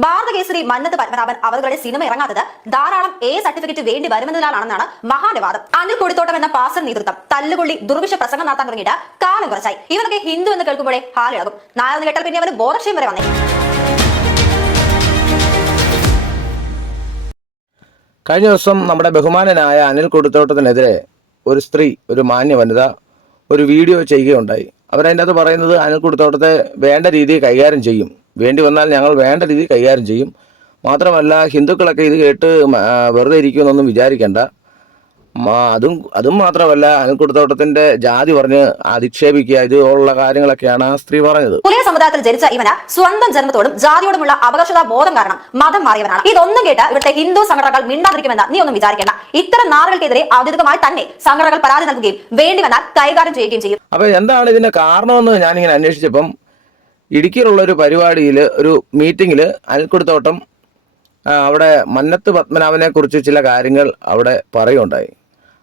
ഭാരതകേസരി മന്നത്ത് പത്മനാഭൻ അവരുടെ സിനിമ ഇറങ്ങാത്തത് ധാരാളം സർട്ടിഫിക്കറ്റ് വേണ്ടി വരുന്നതിനാലാണെന്നാണ് മഹാന്റെ വാദം. അനിൽ കൊടിത്തോട്ടം എന്ന പാസർ നേതൃത്വം തല്ലുകൊള്ളി ദുർവിഷ പ്രസംഗം നടത്താൻ തുടങ്ങിയിട്ട് കാലം കുറച്ചായി. ഇവരൊക്കെ ഹിന്ദു എന്ന് കേൾക്കുമ്പോഴേ ഹാലിളകും. നായർന്ന് കേട്ടാൽ പിന്നെ അവന് ബോധക്ഷയം വരെ വന്നേ. കഴിഞ്ഞ ദിവസം നമ്മുടെ ബഹുമാനനായ അനിൽ കൊടിത്തോട്ടത്തിനെതിരെ ഒരു സ്ത്രീ, ഒരു മാന്യ വനിത ഒരു വീഡിയോ ചെയ്യുകയുണ്ടായി. അവരതിൻ്റെ അകത്ത് പറയുന്നത് അനിൽ കൊടിത്തോട്ടത്തെ വേണ്ട രീതിയിൽ കൈകാര്യം ചെയ്യും, വേണ്ടി വന്നാൽ ഞങ്ങൾ വേണ്ട രീതിയിൽ കൈകാര്യം ചെയ്യും, മാത്രമല്ല ഹിന്ദുക്കളൊക്കെ ഇത് കേട്ട് വെറുതെ ഇരിക്കുമെന്നൊന്നും വിചാരിക്കേണ്ട, അതും മാത്രമല്ല അനിൽ കൊടിത്തോട്ടത്തിന്റെ ജാതി പറഞ്ഞ് അധിക്ഷേപിക്കുക, ഇതുപോലുള്ള കാര്യങ്ങളൊക്കെയാണ് ആ സ്ത്രീ പറഞ്ഞത്. പുലയ സമുദായത്തിൽ ജനിച്ച ഇവന് സ്വന്തം ജന്മത്തോടും ജാതിയോടുമുള്ള അപകർഷതാ ബോധം കാരണം മതം മാറിയവനാണ്. ഇതൊന്നും കേട്ട് ഇവിടുത്തെ ഹിന്ദു സംഘടനകൾ മിണ്ടാതിരിക്കുമെന്ന് നീ ഒന്നും വിചാരിക്കേണ്ട. ഇത്തരം നാറുകൾക്കെതിരെ ഔദ്യോഗികമായി തന്നെ സംഘടനകൾ പരാതി നൽകുകയും വേണ്ടി വന്നാൽ കൈകാര്യം ചെയ്യുകയും ചെയ്യും. അപ്പൊ എന്താണ് ഇതിന്റെ കാരണമെന്ന് ഞാനിങ്ങനെ അന്വേഷിച്ചപ്പം ഇടുക്കിയിലുള്ള ഒരു പരിപാടിയിൽ, ഒരു മീറ്റിങ്ങിൽ അനിൽ കൊടിത്തോട്ടം അവിടെ മന്നത്ത് പത്മനാഭനെ കുറിച്ച് ചില കാര്യങ്ങൾ അവിടെ പറയുകയുണ്ടായി.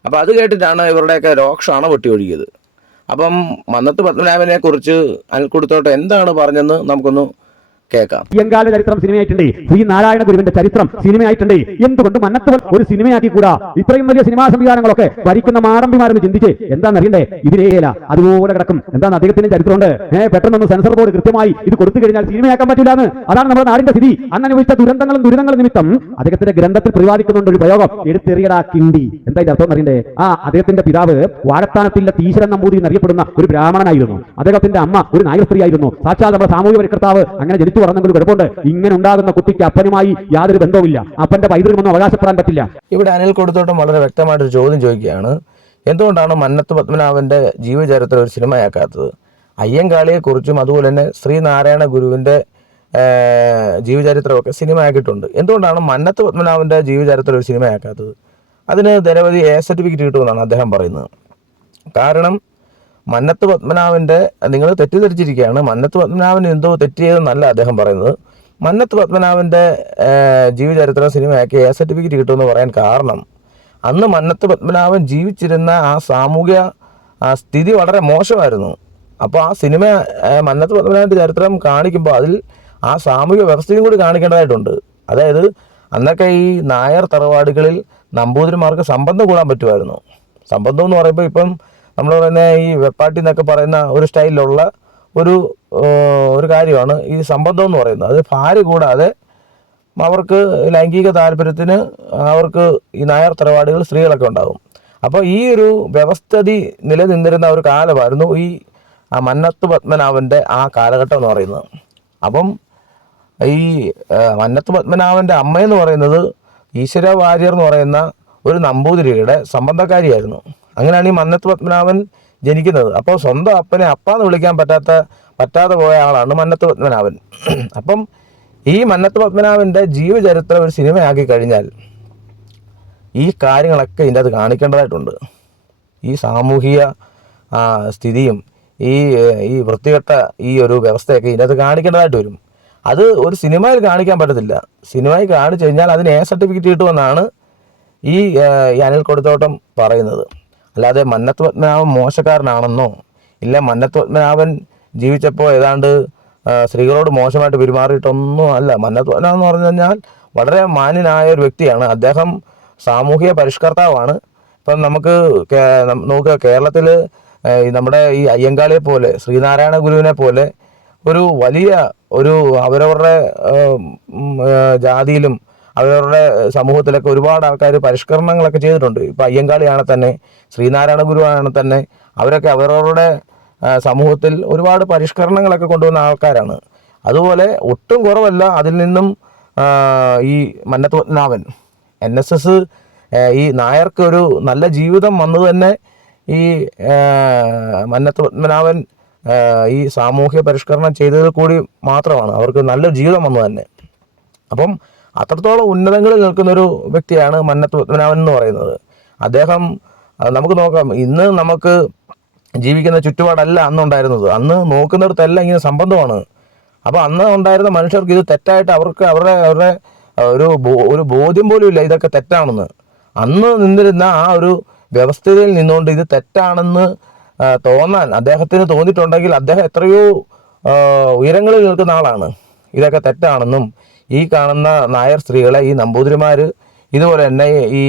അപ്പോൾ അത് കേട്ടിട്ടാണ് ഇവരുടെയൊക്കെ രോക്ഷാണ് പൊട്ടി ഒഴുകിയത്. അപ്പം മന്നത്ത് പത്മനാഭനെ കുറിച്ച് അനിൽ കൊടിത്തോട്ടം എന്താണ് പറഞ്ഞെന്ന് നമുക്കൊന്ന് കേൾക്കാം. അയ്യങ്കാല ചരിത്രം സിനിമയായിട്ടുണ്ട്, ശ്രീനാരായണ ഗുരുവിന്റെ ചരിത്രം സിനിമയായിട്ടുണ്ട്. എന്തുകൊണ്ട് മന്നത്ത് ഒരു സിനിമയാക്കി കൂടാ? ഇത്രയും വലിയ സിനിമാ സംവിധാനങ്ങളൊക്കെ ഭരിക്കുന്ന മാറമ്പിമാരെന്ന് ചിന്തിച്ച് എന്താണെന്നറിയണ്ടേ? ഇതിലേല അതുപോലെ കിടക്കും. എന്താണ് അദ്ദേഹത്തിന്റെ ചരിത്രമുണ്ട്. പെട്ടെന്നൊന്ന് സെൻസർ ബോർഡ് കൃത്യമായി ഇത് കൊടുത്തു കഴിഞ്ഞാൽ സിനിമയാക്കാൻ പറ്റില്ലാന്ന്. അതാണ് നമ്മുടെ നാടിന്റെ സ്ഥിതി. അന്ന് അനുഭവിച്ച ദുരന്തങ്ങൾ നിമിത്തം അദ്ദേഹത്തിന്റെ ഗ്രന്ഥത്തിൽ പ്രതിപാദിക്കുന്നുണ്ട് ഒരു പ്രയോഗം, എടുത്തെറിയടാ കിണ്ടി. എന്താ ഇത് അർത്ഥം അറിയണ്ടേ? അദ്ദേഹത്തിന്റെ പിതാവ് വാഴത്താനത്തിലെ ഈശ്വരൻ നമ്പൂതിരി എന്നറിയപ്പെടുന്ന ഒരു ബ്രാഹ്മണനായിരുന്നു. അദ്ദേഹത്തിന്റെ അമ്മ ഒരു നായർ സ്ത്രീ ആയിരുന്നു. സാക്ഷാത് നമ്മുടെ സാമൂഹ്യ പരിഷ്കർത്താവ്. അങ്ങനെ ജനിച്ചു പറഞ്ഞെങ്കിലും കുഴപ്പമുണ്ട്. ഇങ്ങനെ ഉണ്ടാകുന്ന കുട്ടിക്ക് അപ്പനുമായി യാതൊരു ബന്ധവുമില്ല. അപ്പന്റെ പൈതൃകമൊന്നും അവകാശപ്പെടാൻ പറ്റില്ല. ഇവിടെ അനിൽ കൊടിത്തോട്ടം വളരെ വ്യക്തമായിട്ടൊരു ചോദ്യം ചോദിക്കുകയാണ്. എന്തുകൊണ്ടാണ് മന്നത്ത് പത്മനാഭന്റെ ജീവചരിത്രം ഒരു സിനിമയാക്കാത്തത്? അയ്യങ്കാളിയെക്കുറിച്ചും അതുപോലെ തന്നെ ശ്രീനാരായണ ഗുരുവിന്റെ ജീവചരിത്രമൊക്കെ സിനിമയാക്കിയിട്ടുണ്ട്. എന്തുകൊണ്ടാണ് മന്നത്ത് പത്മനാഭന്റെ ജീവചരിത്രം ഒരു സിനിമയാക്കാത്തത്? അതിന് നിരവധി സർട്ടിഫിക്കറ്റ് കിട്ടുമെന്നാണ് അദ്ദേഹം പറയുന്നത്. കാരണം മന്നത്ത് പത്മനാഭന്റെ, നിങ്ങൾ തെറ്റിദ്ധരിച്ചിരിക്കുകയാണ്. മന്നത്ത് പത്മനാഭൻ എന്തോ തെറ്റ് ചെയ്തെന്നല്ല അദ്ദേഹം പറയുന്നത്. മന്നത്ത് പത്മനാഭന്റെ ജീവചരിത്രം സിനിമയാക്കി സർട്ടിഫിക്കറ്റ് കിട്ടുമെന്ന് പറയാൻ കാരണം, അന്ന് മന്നത്ത് പത്മനാഭൻ ജീവിച്ചിരുന്ന ആ സാമൂഹ്യ സ്ഥിതി വളരെ മോശമായിരുന്നു. അപ്പോൾ ആ സിനിമ മന്നത്ത് പത്മനാഭന്റെ ചരിത്രം കാണിക്കുമ്പോൾ അതിൽ ആ സാമൂഹ്യ വ്യവസ്ഥയും കൂടി കാണിക്കേണ്ടതായിട്ടുണ്ട്. അതായത് അന്നൊക്കെ ഈ നായർ തറവാടുകളിൽ നമ്പൂതിരിമാർക്ക് സംബന്ധം കൂടാൻ പറ്റുമായിരുന്നു. സംബന്ധം എന്ന് പറയുമ്പോൾ ഇപ്പം നമ്മൾ പറയുന്ന ഈ വെപ്പാട്ടി എന്നൊക്കെ പറയുന്ന ഒരു സ്റ്റൈലിലുള്ള ഒരു കാര്യമാണ് ഈ സംബന്ധം എന്ന് പറയുന്നത്. അത് ഭാര്യ കൂടാതെ അവർക്ക് ലൈംഗിക താല്പര്യത്തിന് അവർക്ക് ഈ നായർ തറവാടുകൾ സ്ത്രീകളൊക്കെ ഉണ്ടാകും. അപ്പോൾ ഈ ഒരു വ്യവസ്ഥിതി നിലനിന്നിരുന്ന ഒരു കാലമായിരുന്നു ഈ മന്നത്ത് പത്മനാഭൻ്റെ ആ കാലഘട്ടം എന്ന് പറയുന്നത്. അപ്പം ഈ മന്നത്ത് പത്മനാഭൻ്റെ അമ്മയെന്ന് പറയുന്നത് ഈശ്വര വാര്യർ എന്ന് പറയുന്ന ഒരു നമ്പൂതിരിയുടെ സംബന്ധക്കാരിയായിരുന്നു. അങ്ങനെയാണ് ഈ മന്നത്ത് പത്മനാഭൻ ജനിക്കുന്നത്. അപ്പോൾ സ്വന്തം അപ്പനെ അപ്പാന്ന് വിളിക്കാൻ പറ്റാതെ പോയ ആളാണ് മന്നത്ത് പത്മനാഭൻ. അപ്പം ഈ മന്നത്ത് പത്മനാഭൻ്റെ ജീവചരിത്രം ഒരു സിനിമയാക്കി കഴിഞ്ഞാൽ ഈ കാര്യങ്ങളൊക്കെ ഇതിൻ്റെ അത് കാണിക്കേണ്ടതായിട്ടുണ്ട്. ഈ സാമൂഹിക സ്ഥിതിയും ഈ വൃത്തികെട്ട ഈ ഒരു വ്യവസ്ഥയൊക്കെ ഇതിൻ്റെ അത് കാണിക്കേണ്ടതായിട്ട് വരും. അത് ഒരു സിനിമയിൽ കാണിക്കാൻ പറ്റത്തില്ല. സിനിമയിൽ കാണിച്ചു കഴിഞ്ഞാൽ അതിന് സർട്ടിഫിക്കറ്റ് കിട്ടുമെന്നാണ് ഈ അനിൽ കൊടിത്തോട്ടം പറയുന്നത്. അല്ലാതെ മന്നത്ത് പത്മനാഭൻ മോശക്കാരനാണെന്നോ, ഇല്ല മന്നത്ത് പത്മനാഭൻ ജീവിച്ചപ്പോൾ ഏതാണ്ട് സ്ത്രീകളോട് മോശമായിട്ട് പെരുമാറിയിട്ടൊന്നും അല്ല. മന്നത്ത് പത്മനാഭൻ എന്ന് പറഞ്ഞു കഴിഞ്ഞാൽ വളരെ മാന്യനായ ഒരു വ്യക്തിയാണ്. അദ്ദേഹം സാമൂഹിക പരിഷ്കർത്താവാണ്. ഇപ്പം നമുക്ക് നോക്കുക, കേരളത്തിൽ നമ്മുടെ ഈ അയ്യങ്കാളിയെ പോലെ, ശ്രീനാരായണ ഗുരുവിനെ പോലെ ഒരു വലിയ അവരവരുടെ ജാതിയിലും അവരവരുടെ സമൂഹത്തിലൊക്കെ ഒരുപാട് ആൾക്കാർ പരിഷ്കരണങ്ങളൊക്കെ ചെയ്തിട്ടുണ്ട്. ഇപ്പം അയ്യങ്കാളിയാണെ തന്നെ, ശ്രീനാരായണ ഗുരുവാണെ തന്നെ, അവരൊക്കെ അവരവരുടെ സമൂഹത്തിൽ ഒരുപാട് പരിഷ്കരണങ്ങളൊക്കെ കൊണ്ടുവന്ന ആൾക്കാരാണ്. അതുപോലെ ഒട്ടും കുറവല്ല അതിൽ നിന്നും ഈ മന്നത്ത് പത്മനാഭൻ. NSS ഈ നായർക്ക് ഒരു നല്ല ജീവിതം വന്നത് തന്നെ ഈ മന്നത്ത് പത്മനാഭൻ ഈ സാമൂഹ്യ പരിഷ്കരണം ചെയ്തതിൽ കൂടി മാത്രമാണ് അവർക്ക് നല്ലൊരു ജീവിതം വന്നത് തന്നെ. അപ്പം അത്രത്തോളം ഉന്നതങ്ങളിൽ നിൽക്കുന്നൊരു വ്യക്തിയാണ് മന്നത്ത് പത്മനാഭൻ എന്ന് പറയുന്നത്. അദ്ദേഹം നമുക്ക് നോക്കാം, ഇന്ന് നമുക്ക് ജീവിക്കുന്ന ചുറ്റുപാടല്ല അന്നുണ്ടായിരുന്നത്. അന്ന് നോക്കുന്നിടത്തെല്ലാം ഇങ്ങനെ സംബന്ധമാണ്. അപ്പോൾ അന്ന് ഉണ്ടായിരുന്ന മനുഷ്യർക്ക് ഇത് തെറ്റായിട്ട് അവർക്ക് അവരുടെ ഒരു ബോധ്യം പോലും ഇല്ല ഇതൊക്കെ തെറ്റാണെന്ന്. അന്ന് നിന്നിരുന്ന ആ ഒരു വ്യവസ്ഥയിൽ നിന്നുകൊണ്ട് ഇത് തെറ്റാണെന്ന് തോന്നാൻ അദ്ദേഹത്തിന് തോന്നിയിട്ടുണ്ടെങ്കിൽ അദ്ദേഹം എത്രയോ ഉയരങ്ങളിൽ നിൽക്കുന്ന ആളാണ്. ഇതൊക്കെ തെറ്റാണെന്നും ഈ കാണുന്ന നായർ സ്ത്രീകളെ ഈ നമ്പൂതിരിമാർ ഇതുപോലെ തന്നെ ഈ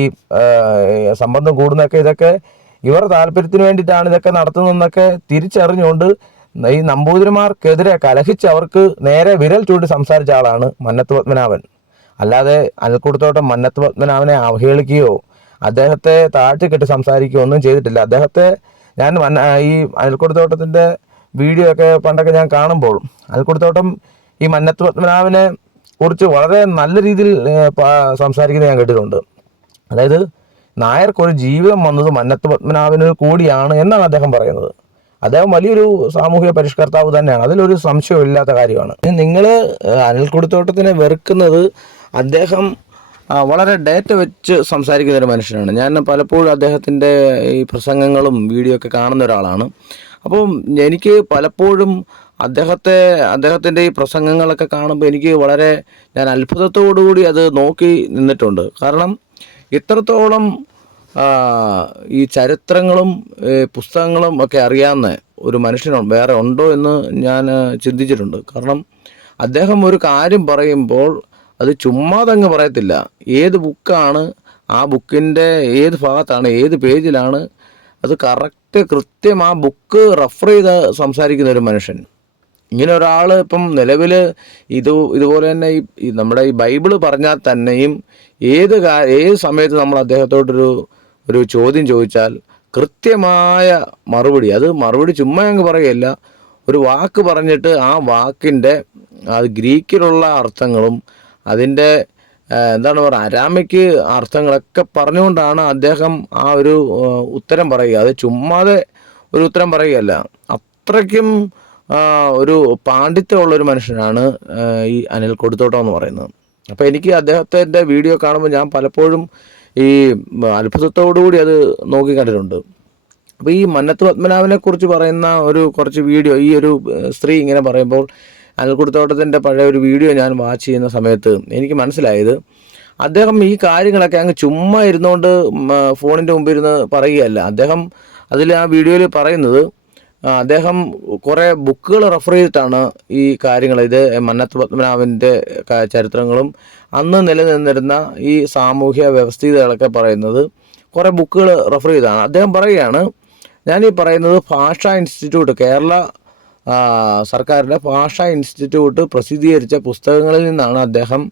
സംബന്ധം കൂടുന്നതൊക്കെ ഇതൊക്കെ ഇവർ താല്പര്യത്തിന് വേണ്ടിയിട്ടാണ് ഇതൊക്കെ നടത്തുന്നതെന്നൊക്കെ തിരിച്ചറിഞ്ഞുകൊണ്ട് ഈ നമ്പൂതിരിമാർക്കെതിരെ കലഹിച്ച് അവർക്ക് നേരെ വിരൽ ചൂണ്ടി സംസാരിച്ച ആളാണ് മന്നത്ത് പത്മനാഭൻ. അല്ലാതെ അനിൽക്കുടത്തോട്ടം മന്നത്ത് പത്മനാഭനെ അവഹേളിക്കുകയോ അദ്ദേഹത്തെ താഴ്ത്തിക്കെട്ടി സംസാരിക്കുകയോ ഒന്നും ചെയ്തിട്ടില്ല. അദ്ദേഹത്തെ ഞാൻ ഈ അനിൽക്കുടത്തോട്ടത്തിൻ്റെ വീഡിയോ ഒക്കെ പണ്ടൊക്കെ ഞാൻ കാണുമ്പോൾ അനിൽക്കുടത്തോട്ടം ഈ മന്നത്ത് പത്മനാഭനെ കുറിച്ച് വളരെ നല്ല രീതിയിൽ സംസാരിക്കുന്നത് ഞാൻ കേട്ടിട്ടുണ്ട്. അതായത് നായർക്കൊരു ജീവിതം വന്നത് മന്നത്ത് പത്മനാഭന് കൂടിയാണ് എന്നാണ് അദ്ദേഹം പറയുന്നത്. അദ്ദേഹം വലിയൊരു സാമൂഹിക പരിഷ്കർത്താവ് തന്നെയാണ്, അതിലൊരു സംശയമില്ലാത്ത കാര്യമാണ്. നിങ്ങൾ അനിൽക്കുടത്തോട്ടത്തിനെ വെറുക്കുന്നത് അദ്ദേഹം വളരെ ഡേറ്റ വെച്ച് സംസാരിക്കുന്ന ഒരു മനുഷ്യനാണ്. ഞാൻ പലപ്പോഴും അദ്ദേഹത്തിൻ്റെ ഈ പ്രസംഗങ്ങളും വീഡിയോ ഒക്കെ കാണുന്ന ഒരാളാണ്. അപ്പം എനിക്ക് പലപ്പോഴും അദ്ദേഹത്തിൻ്റെ ഈ പ്രസംഗങ്ങളൊക്കെ കാണുമ്പോൾ എനിക്ക് വളരെ ഞാൻ അത്ഭുതത്തോടുകൂടി അത് നോക്കി നിന്നിട്ടുണ്ട്. കാരണം ഇത്രത്തോളം ഈ ചരിത്രങ്ങളും പുസ്തകങ്ങളും ഒക്കെ അറിയാവുന്ന ഒരു മനുഷ്യനോ വേറെ ഉണ്ടോ എന്ന് ഞാൻ ചിന്തിച്ചിട്ടുണ്ട്. കാരണം അദ്ദേഹം ഒരു കാര്യം പറയുമ്പോൾ അത് ചുമ്മാതങ്ങ് പറയത്തില്ല. ഏത് ബുക്കാണ്, ആ ബുക്കിൻ്റെ ഏത് ഭാഗത്താണ്, ഏത് പേജിലാണ്, അത് കൃത്യം ആ ബുക്ക് റെഫർ ചെയ്ത് സംസാരിക്കുന്ന ഒരു മനുഷ്യൻ. ഇങ്ങനെ ഒരാൾ ഇപ്പം നിലവിൽ ഇതുപോലെ തന്നെ ഈ നമ്മുടെ ഈ ബൈബിള് പറഞ്ഞാൽ തന്നെയും ഏത് സമയത്ത് നമ്മൾ അദ്ദേഹത്തോടൊരു ചോദ്യം ചോദിച്ചാൽ കൃത്യമായ മറുപടി ചുമ്മാ അങ്ങ് പറയുകയല്ല, ഒരു വാക്ക് പറഞ്ഞിട്ട് ആ വാക്കിൻ്റെ അത് ഗ്രീക്കിലുള്ള അർത്ഥങ്ങളും അതിൻ്റെ എന്താണ് പറയുക അരാമിക്ക് അർത്ഥങ്ങളൊക്കെ പറഞ്ഞുകൊണ്ടാണ് അദ്ദേഹം ആ ഒരു ഉത്തരം പറയുക. അത് ചുമ്മാതെ ഒരു ഉത്തരം പറയുകയല്ല, അത്രയ്ക്കും ഒരു പാണ്ഡിത്യമുള്ളൊരു മനുഷ്യനാണ് ഈ അനിൽക്കുടത്തോട്ടം എന്ന് പറയുന്നത്. അപ്പോൾ എനിക്ക് അദ്ദേഹത്തിൻ്റെ വീഡിയോ കാണുമ്പോൾ ഞാൻ പലപ്പോഴും ഈ അത്ഭുതത്തോടുകൂടി അത് നോക്കി കണ്ടിട്ടുണ്ട്. അപ്പോൾ ഈ മന്നത്ത് പത്മനാഭനെ കുറിച്ച് പറയുന്ന കുറച്ച് വീഡിയോ ഈ ഒരു സ്ത്രീ ഇങ്ങനെ പറയുമ്പോൾ അനിൽക്കുടത്തോട്ടത്തിൻ്റെ പഴയ ഒരു വീഡിയോ ഞാൻ വാച്ച് ചെയ്യുന്ന സമയത്ത് എനിക്ക് മനസ്സിലായത് അദ്ദേഹം ഈ കാര്യങ്ങളൊക്കെ അങ്ങ് ചുമ്മാ ഇരുന്നുകൊണ്ട് ഫോണിൻ്റെ മുമ്പിൽ ഇരുന്ന് പറയുകയല്ല. അദ്ദേഹം ആ വീഡിയോയിൽ പറയുന്നത് അദ്ദേഹം കുറേ ബുക്കുകൾ റെഫർ ചെയ്തിട്ടാണ് ഈ കാര്യങ്ങൾ, ഇത് മന്നത്ത് പത്മനാഭൻ്റെ ചരിത്രങ്ങളും അന്ന് നിലനിന്നിരുന്ന ഈ സാമൂഹ്യ വ്യവസ്ഥിതികളൊക്കെ പറയുന്നത് കുറേ ബുക്കുകൾ റെഫർ ചെയ്താണ്. അദ്ദേഹം പറയുകയാണ്, ഞാനീ പറയുന്നത് ഭാഷാ ഇൻസ്റ്റിറ്റ്യൂട്ട്, കേരള സർക്കാരിൻ്റെ ഭാഷാ ഇൻസ്റ്റിറ്റ്യൂട്ട് പ്രസിദ്ധീകരിച്ച പുസ്തകങ്ങളിൽ നിന്നാണ് അദ്ദേഹം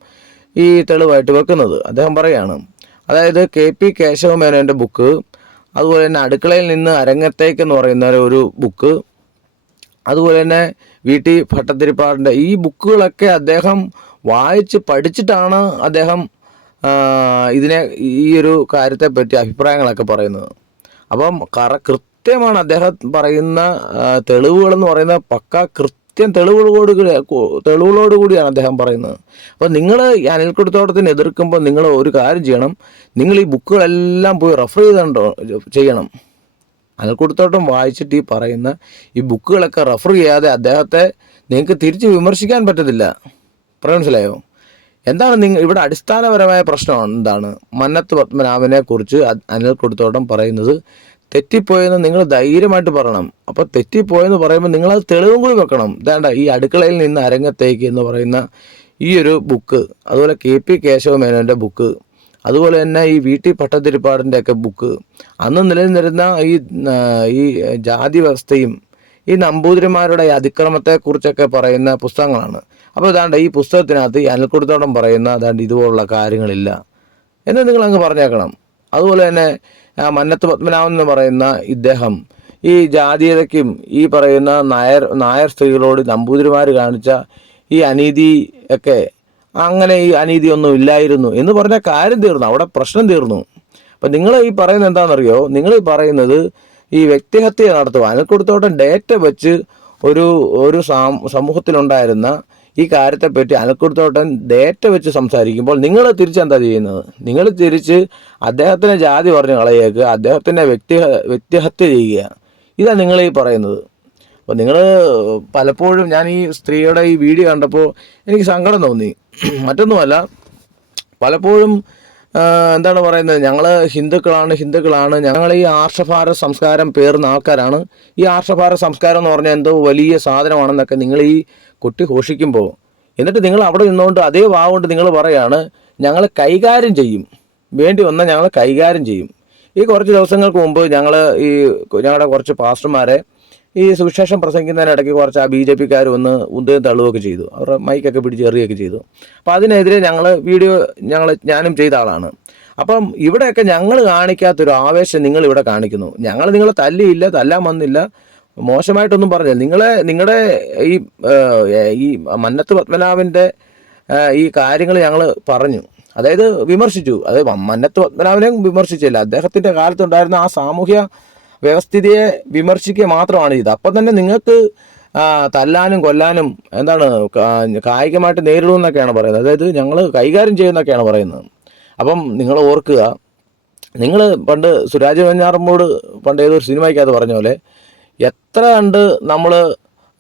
ഈ തെളിവായിട്ട് വെക്കുന്നത്. അദ്ദേഹം പറയുകയാണ്, അതായത് KP കേശവമേനോൻ്റെ ബുക്ക്, അതുപോലെ തന്നെ അടുക്കളയിൽ നിന്ന് അരങ്ങത്തേക്ക് എന്ന് പറയുന്ന ഒരു ബുക്ക്, അതുപോലെ തന്നെ VT ഭട്ടതിരിപ്പാടിൻ്റെ ഈ ബുക്കുകളൊക്കെ അദ്ദേഹം വായിച്ച് പഠിച്ചിട്ടാണ് അദ്ദേഹം ഈ ഒരു കാര്യത്തെപ്പറ്റി അഭിപ്രായങ്ങളൊക്കെ പറയുന്നത്. അപ്പം കൃത്യമാണ് അദ്ദേഹം പറയുന്ന തെളിവുകളെന്ന് പറയുന്നത് പക്ക കൃത്യം തെളിവുകളോടുകൂടിയാണ് അദ്ദേഹം പറയുന്നത്. അപ്പോൾ നിങ്ങൾ ഈ അനിൽക്കുടത്തോട്ടത്തിനെ എതിർക്കുമ്പോൾ നിങ്ങൾ ഒരു കാര്യം ചെയ്യണം, നിങ്ങൾ ഈ ബുക്കുകളെല്ലാം പോയി റെഫർ ചെയ്യണം. അനിൽക്കുടത്തോട്ടം വായിച്ചിട്ട് ഈ പറയുന്ന ഈ ബുക്കുകളൊക്കെ റെഫർ ചെയ്യാതെ അദ്ദേഹത്തെ നിങ്ങൾക്ക് തിരിച്ച് വിമർശിക്കാൻ പറ്റത്തില്ല. മനസ്സിലായോ? എന്താണ് ഇവിടെ അടിസ്ഥാനപരമായ പ്രശ്നം എന്താണ്? മന്നത്ത് പത്മനാഭനെ കുറിച്ച് അനിൽക്കുടത്തോട്ടം പറയുന്നത് തെറ്റിപ്പോയെന്ന് നിങ്ങൾ ധൈര്യമായിട്ട് പറയണം. അപ്പോൾ തെറ്റിപ്പോയെന്ന് പറയുമ്പോൾ നിങ്ങളത് തെളിവും കൂടി വെക്കണം. ഇതാണ്ട ഈ അടുക്കളയിൽ നിന്ന് അരങ്ങത്തേക്ക് എന്ന് പറയുന്ന ഈ ഒരു ബുക്ക്, അതുപോലെ KP കേശവമേനോൻ്റെ ബുക്ക്, അതുപോലെ തന്നെ ഈ VT ഭട്ടതിരിപ്പാടിൻ്റെ ഒക്കെ ബുക്ക്, അന്ന് നിലനിന്നിരുന്ന ഈ ജാതി വ്യവസ്ഥയും ഈ നമ്പൂതിരിമാരുടെ അതിക്രമത്തെക്കുറിച്ചൊക്കെ പറയുന്ന പുസ്തകങ്ങളാണ്. അപ്പോൾ ഇതാണ്ട് ഈ പുസ്തകത്തിനകത്ത് ഈ അനിൽക്കുടത്തോട്ടം പറയുന്ന അതാണ്ട് ഇതുപോലുള്ള കാര്യങ്ങളില്ല എന്ന് നിങ്ങൾ അങ്ങ് പറഞ്ഞേക്കണം. അതുപോലെ തന്നെ മന്നത്ത് പത്മനാഭൻ എന്ന് പറയുന്ന ഇദ്ദേഹം ഈ ജാതീയതയ്ക്കും ഈ പറയുന്ന നായർ സ്ത്രീകളോട് നമ്പൂതിരിമാർ കാണിച്ച ഈ അനീതി ഒക്കെ, അങ്ങനെ ഈ അനീതിയൊന്നും ഇല്ലായിരുന്നു എന്ന് പറഞ്ഞ കാര്യം തീർന്നു, അവിടെ പ്രശ്നം തീർന്നു. അപ്പം നിങ്ങൾ ഈ പറയുന്നത് എന്താണെന്നറിയോ? നിങ്ങൾ ഈ പറയുന്നത് ഈ വ്യക്തിഹത്യ നടത്തുക. അനിൽക്കുടത്തോട്ടം ഡേറ്റ വെച്ച് ഒരു സമൂഹത്തിലുണ്ടായിരുന്ന ഈ കാര്യത്തെപ്പറ്റി അനിൽക്കുടത്തോട്ടൻ ഡേറ്റ വെച്ച് സംസാരിക്കുമ്പോൾ നിങ്ങൾ തിരിച്ചെന്താ ചെയ്യുന്നത്? നിങ്ങൾ തിരിച്ച് അദ്ദേഹത്തിനെ ജാതി പറഞ്ഞ് കളയേക്ക്, അദ്ദേഹത്തിനെ വ്യക്തിഹത്യ ചെയ്യുക. ഇതാണ് നിങ്ങൾ ഈ പറയുന്നത്. അപ്പോൾ നിങ്ങൾ പലപ്പോഴും ഞാൻ ഈ സ്ത്രീയുടെ ഈ വീഡിയോ കണ്ടപ്പോൾ എനിക്ക് സങ്കടം തോന്നി. മറ്റൊന്നുമല്ല, പലപ്പോഴും എന്താണ് പറയുന്നത്, ഞങ്ങൾ ഹിന്ദുക്കളാണ്, ഞങ്ങൾ ഈ ആർഷഭാരത സംസ്കാരം പേറുന്ന ആൾക്കാരാണ്. ഈ ആർഷഭാരത സംസ്കാരം എന്ന് പറഞ്ഞാൽ എന്തോ വലിയ സാധനമാണെന്നൊക്കെ നിങ്ങൾ ഈ കൊട്ടി ഘോഷിക്കുമ്പോൾ എന്നിട്ട് നിങ്ങൾ അവിടെ നിന്നുകൊണ്ട് അതേ വാവുകൊണ്ട് നിങ്ങൾ പറയാണ് ഞങ്ങൾ കൈകാര്യം ചെയ്യും, വേണ്ടി വന്നാൽ ഞങ്ങൾ കൈകാര്യം ചെയ്യും. ഈ കുറച്ച് ദിവസങ്ങൾക്ക് മുമ്പ് ഞങ്ങളുടെ കുറച്ച് പാസ്റ്റർമാരെ ഈ സുവിശേഷം പ്രസംഗിക്കുന്നതിനിടയ്ക്ക് കുറച്ച് ആ BJP-ക്കാർ വന്ന് ഉന്തുകയും തള്ളുകയൊക്കെ ചെയ്തു. അവരുടെ മൈക്കൊക്കെ പിടിച്ച് എറിയുകയൊക്കെ ചെയ്തു. അപ്പോൾ അതിനെതിരെ ഞാനും ചെയ്ത ആളാണ്. അപ്പം ഇവിടെയൊക്കെ ഞങ്ങൾ കാണിക്കാത്തൊരു ആവേശം നിങ്ങൾ ഇവിടെ കാണിക്കുന്നു. ഞങ്ങൾ നിങ്ങളെ തല്ലിയില്ല, തല്ലാൻ വന്നില്ല, മോശമായിട്ടൊന്നും പറഞ്ഞില്ല. നിങ്ങളുടെ ഈ മന്നത്ത് പത്മനാഭൻ്റെ ഈ കാര്യങ്ങൾ ഞങ്ങൾ പറഞ്ഞു, അതായത് വിമർശിച്ചു. അതായത് മന്നത്ത് പത്മനാഭനെയും വിമർശിച്ചില്ല, അദ്ദേഹത്തിൻ്റെ കാലത്തുണ്ടായിരുന്ന ആ സാമൂഹ്യ വ്യവസ്ഥിതിയെ വിമർശിക്കുക മാത്രമാണ് ഇത്. അപ്പം തന്നെ നിങ്ങൾക്ക് തല്ലാനും കൊല്ലാനും കായികമായിട്ട് നേരിടുമെന്നൊക്കെയാണ് പറയുന്നത്. അതായത് ഞങ്ങൾ കൈകാര്യം ചെയ്യുമെന്നൊക്കെയാണ് പറയുന്നത്. അപ്പം നിങ്ങൾ ഓർക്കുക, നിങ്ങൾ പണ്ട് സുരാജ് വെഞ്ഞാറമ്മൂട് പണ്ട് ഏതൊരു സിനിമയ്ക്കകത്ത് പറഞ്ഞ പോലെ എത്ര കണ്ട് നമ്മൾ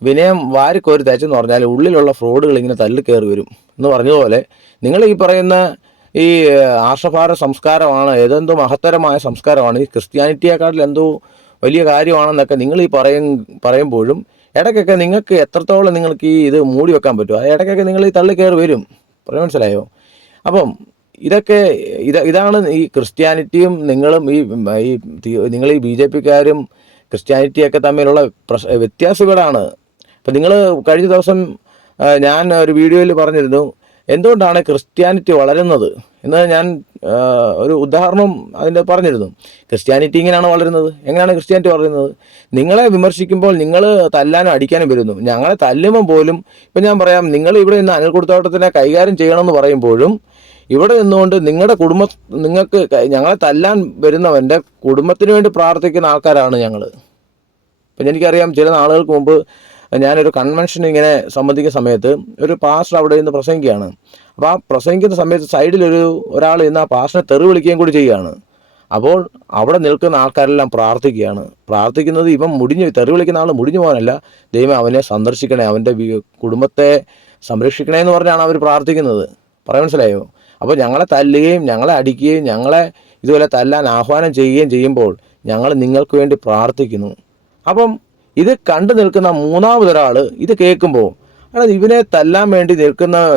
വിനയം വാരിക്കോരി തേച്ചെന്ന് പറഞ്ഞാൽ ഉള്ളിലുള്ള ഫ്രോഡുകൾ ഇങ്ങനെ തള്ളിക്കയറി വരും എന്ന് പറഞ്ഞതുപോലെ നിങ്ങൾ ഈ പറയുന്ന ഈ ആർഷഭാര സംസ്കാരമാണ്, ഏതെന്തോ മഹത്തരമായ സംസ്കാരമാണ്, ഈ ക്രിസ്ത്യാനിറ്റിയെക്കാട്ടിൽ എന്തോ വലിയ കാര്യമാണെന്നൊക്കെ നിങ്ങൾ ഈ പറയുമ്പോഴും ഇടയ്ക്കൊക്കെ നിങ്ങൾക്ക് എത്രത്തോളം നിങ്ങൾക്ക് ഈ മൂടി വെക്കാൻ പറ്റുമോ, ഇടയ്ക്കൊക്കെ നിങ്ങൾ ഈ തള്ളിക്കയറി വരും. പറയാൻ മനസ്സിലായോ? അപ്പം ഇതാണ് ഈ ക്രിസ്ത്യാനിറ്റിയും നിങ്ങളും നിങ്ങൾ ഈ BJP-ക്കാരും ക്രിസ്ത്യാനിറ്റിയൊക്കെ തമ്മിലുള്ള വ്യത്യാസം ഇവിടാണ്. അപ്പം നിങ്ങൾ കഴിഞ്ഞ ദിവസം ഞാൻ ഒരു വീഡിയോയിൽ പറഞ്ഞിരുന്നു എന്തുകൊണ്ടാണ് ക്രിസ്ത്യാനിറ്റി വളരുന്നത് എന്ന്. ഞാൻ ഒരു ഉദാഹരണം അതിൻ്റെ പറഞ്ഞിരുന്നു. ക്രിസ്ത്യാനിറ്റി ഇങ്ങനെയാണ് വളരുന്നത്. എങ്ങനെയാണ് ക്രിസ്ത്യാനിറ്റി വളരുന്നത്? നിങ്ങളെ വിമർശിക്കുമ്പോൾ നിങ്ങൾ തല്ലാനും അടിക്കാനും വരുന്നു. ഞങ്ങളെ തല്ലുമ്പോൾ പോലും ഇപ്പം ഞാൻ പറയാം, നിങ്ങൾ ഇവിടെ നിന്ന് അനിൽക്കുടത്തോട്ടത്തിനെ കൈകാര്യം ചെയ്യണമെന്ന് പറയുമ്പോഴും ഇവിടെ നിന്നുകൊണ്ട് നിങ്ങൾക്ക് ഞങ്ങളെ തല്ലാൻ വരുന്നവൻ്റെ കുടുംബത്തിന് വേണ്ടി പ്രാർത്ഥിക്കുന്ന ആൾക്കാരാണ് ഞങ്ങൾ. ഇപ്പം എനിക്കറിയാം, ചില നാളുകൾക്ക് മുമ്പ് ഞാനൊരു കൺവെൻഷൻ ഇങ്ങനെ സംബന്ധിക്കുന്ന സമയത്ത് ഒരു പാസ്റ്റർ അവിടെ നിന്ന് പ്രസംഗിക്കുകയാണ്. അപ്പോൾ ആ പ്രസംഗിക്കുന്ന സമയത്ത് സൈഡിൽ ഒരാൾ ഇന്ന് ആ പാസ്റ്ററിനെ തെറി വിളിക്കുകയും കൂടി ചെയ്യുകയാണ്. അപ്പോൾ അവിടെ നിൽക്കുന്ന ആൾക്കാരെല്ലാം പ്രാർത്ഥിക്കുന്നത് ഇവൻ തെറി വിളിക്കുന്ന ആൾ മുടിഞ്ഞു പോകാനല്ല, ദൈവം അവനെ സന്ദർശിക്കണേ, അവൻ്റെ കുടുംബത്തെ സംരക്ഷിക്കണേ എന്ന് പറഞ്ഞാണ് അവർ പ്രാർത്ഥിക്കുന്നത്. പറയാൻ മനസ്സിലായോ? അപ്പോൾ ഞങ്ങളെ തല്ലുകയും ഞങ്ങളെ അടിക്കുകയും ഞങ്ങളെ ഇതുപോലെ തല്ലാൻ ആഹ്വാനം ചെയ്യുകയും ചെയ്യുമ്പോൾ ഞങ്ങൾ നിങ്ങൾക്ക് വേണ്ടി പ്രാർത്ഥിക്കുന്നു. അപ്പം ഇത് കണ്ടു നിൽക്കുന്ന മൂന്നാമതൊരാൾ ഇത് കേൾക്കുമ്പോൾ ഇവനെ തല്ലാൻ വേണ്ടി